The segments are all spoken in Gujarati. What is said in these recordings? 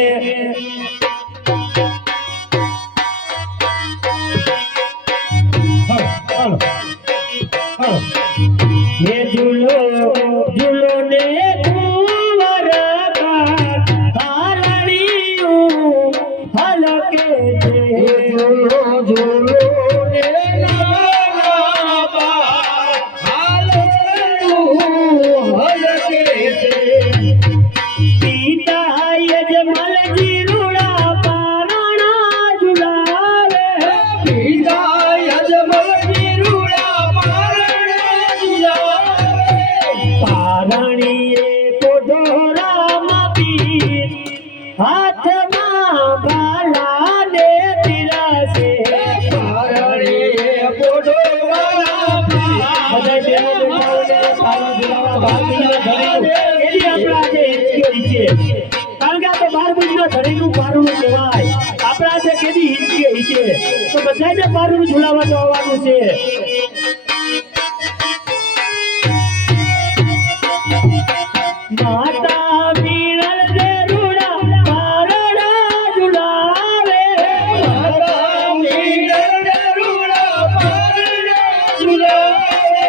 ये झूलो झूलो ने कुंवर हालड़ियों हलके दे झूलो झूलो ने हालड़ियों हलके दे पीता यजमल जी रूड़ा पारणा झुलावे पीता यजमल जी रूड़ा हाथ मां बाला ने तिरा से पारणे बोडोरा બધા દેવો દેવતાઓને સારો દિલાવા ભાગીના ધરેનું એની આપણા જે હિચકી છે કારણ કે આ તો 12 બીજના ધરેનું પારણું કહેવાય આપણા જે કેદી હિચકી હિચે તો બધાને પારણું ઝુલાવા જવાનું છે માતા મીરલ દે રૂડા પારણા ઝુલાવે માતા મીરલ દે રૂડા પારણા ઝુલાવે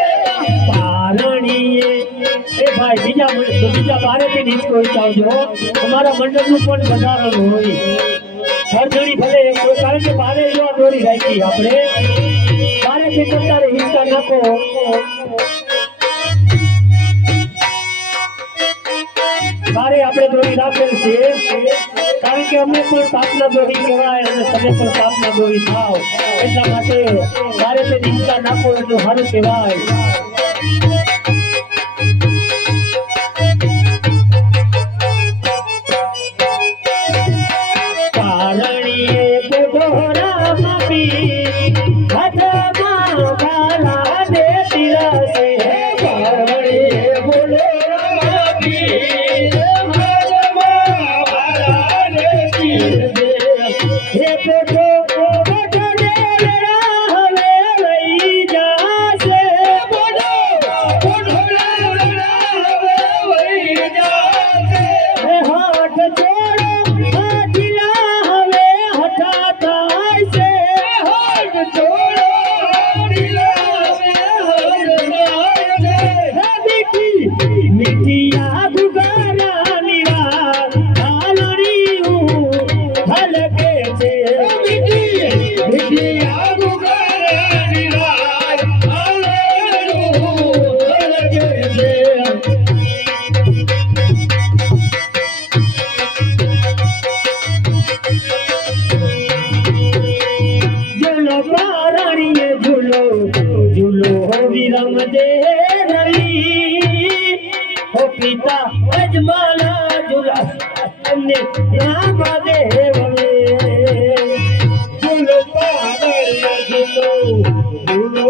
પારણીએ એ ભાઈ બીજા બારેથી નીચકો ચાવજો અમારા મંડળનું પણ વધારાનું હોય હરજણી ભલે કારણ કે બારે એવા દોરી રાખી આપણે બારેથી તમારે હિંચકા નાખો બારે આપણે દોરી રાખેલ છે કારણ કે અમે પણ સ્થાપના દોરી કહેવાય અને તમે પણ સ્થાપના દોરી થાવ એટલા માટે બારે તે હિંચકા નાખો એટલું સારું કહેવાય पिता अजमाला झूला हमने राम देव झूलो पादरिया झूलो झूलो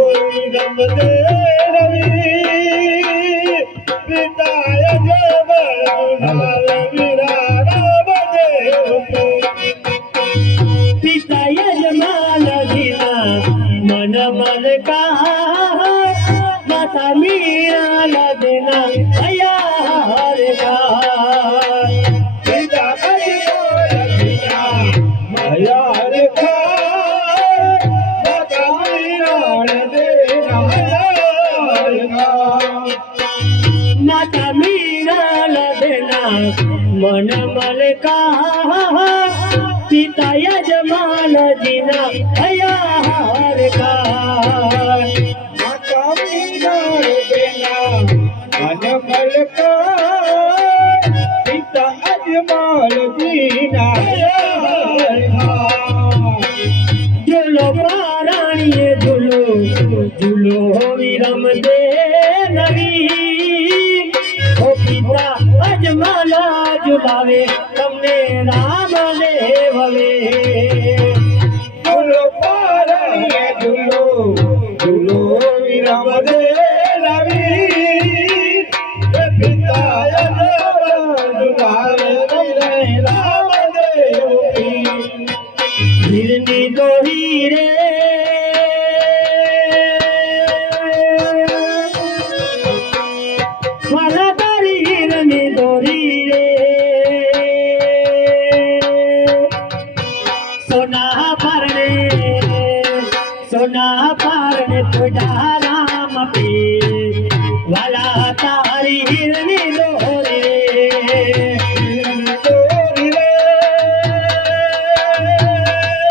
रम दे रवि पिता अजमाला झूला राम देव पिता अजमाला झूला मन मन का माता मीरा ला देना अया माता मीरा लदना मन मलका पिता यजमान जीना अया हार का माता मीरा लदना मन मलका पिता यजमान जीना अया हार का झूलो पाराणिये झूलो झूलो विरम दे नवी पिता अजमाला झुलावे તમને રામ દેવ હવે झूलो पारणे झूलो झूलो विरम दे रवि पिता अजमाला झुलावे राम देव गिरनी दोही रे माला दोरी रे ના પારણે થોડા રામ પીર વાલા તારી હિરની દોરે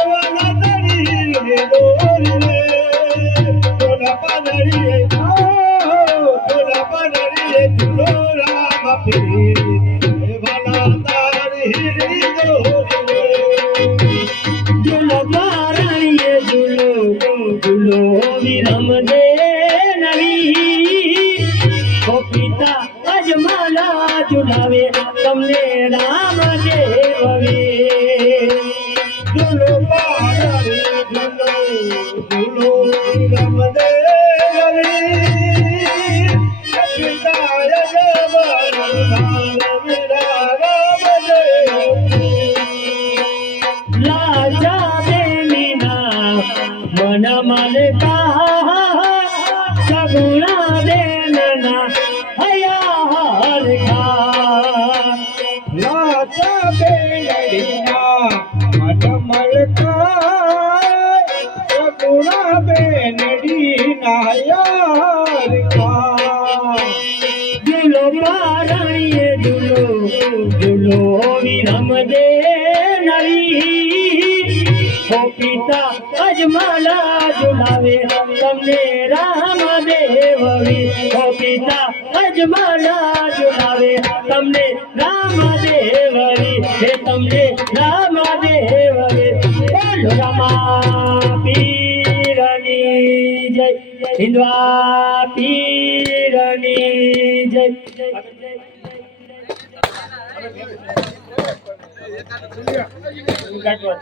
વાલા તારી હિરની દોરે થોડા પાદરીએ થોડા પાદરીએ ઝૂલો રામ પીર વાલા તારી હિરની દોરે ઝૂલો પારણીએ ઝૂલો ઝૂલો વિરમ દે નવી ઓ પિતા અજમાલા ઝુલાવે તમને રામ દેવવે ઝૂલો પારણીએ ઝૂલો ઝૂલો વિરમ દે નવી ઓ પિતા અજમાલા રામ દેવવે લાજા બેલીના મન મલકા સગુણા બેનના હયા હરખા લાજા બેલીના મન મલકા સગુણા બેનડીના હયા હરખા ઝૂલો પારણીએ ઝૂલો ઝૂલો વિરમ દે નવી ઓ પિતા અજમાલા ઝુલાવે તમને રામ દેવવી ઓ પિતા અજમાલા ઝુલાવે તમને રામ દેવવી હે તમને રામ દેવવી બોલો રમા પીરની જય હિન્દવા પીરની જય કાટવા